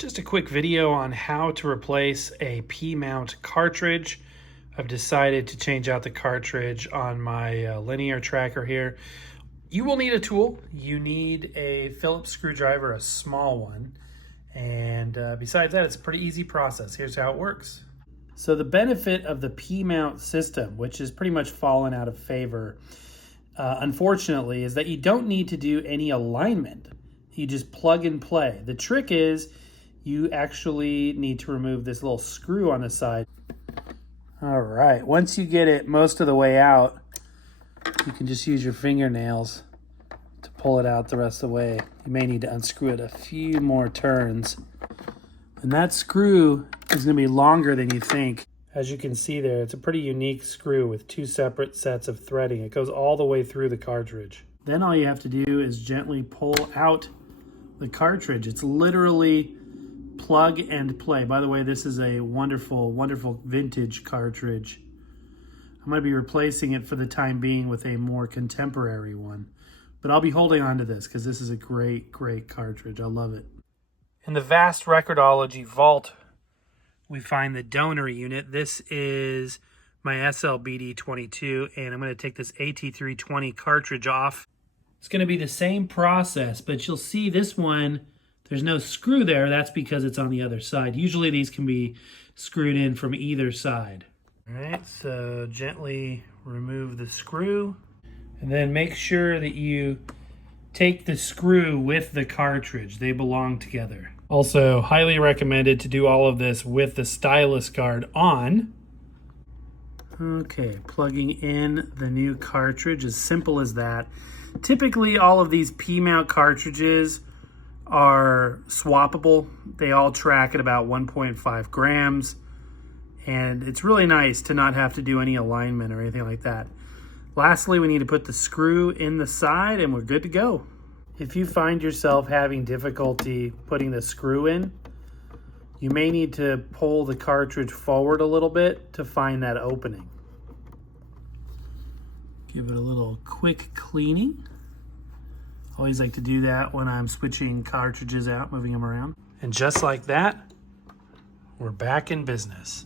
Just a quick video on how to replace a P-mount cartridge. I've decided to change out the cartridge on my linear tracker here. You will need a tool. You need a Phillips screwdriver, a small one. And besides that, it's a pretty easy process. Here's how it works. So the benefit of the P-mount system, which has pretty much fallen out of favor, unfortunately, is that you don't need to do any alignment. You just plug and play. The trick is you actually need to remove this little screw on the side. All right, once you get it most of the way out, you can just use your fingernails to pull it out the rest of the way. You may need to unscrew it a few more turns. And that screw is going to be longer than you think. As you can see there, it's a pretty unique screw with two separate sets of threading. It goes all the way through the cartridge. Then all you have to do is gently pull out the cartridge. It's literally plug and play. By the way, this is a wonderful, wonderful vintage cartridge. I'm going to be replacing it for the time being with a more contemporary one. But I'll be holding on to this because this is a great, great cartridge. I love it. In the vast Record-ology vault, we find the donor unit. This is my SLBD22, and I'm going to take this AT320 cartridge off. It's going to be the same process, but you'll see this one, there's no screw there. That's because it's on the other side. Usually these can be screwed in from either side. All right, so gently remove the screw, and then make sure that you take the screw with the cartridge. They belong together. Also, highly recommended to do all of this with the stylus guard on. Okay, plugging in the new cartridge, as simple as that. Typically, all of these P-mount cartridges are swappable. They all track at about 1.5 grams. And it's really nice to not have to do any alignment or anything like that. Lastly, we need to put the screw in the side and we're good to go. If you find yourself having difficulty putting the screw in, you may need to pull the cartridge forward a little bit to find that opening. Give it a little quick cleaning. Always like to do that when I'm switching cartridges out, moving them around. And just like that, we're back in business.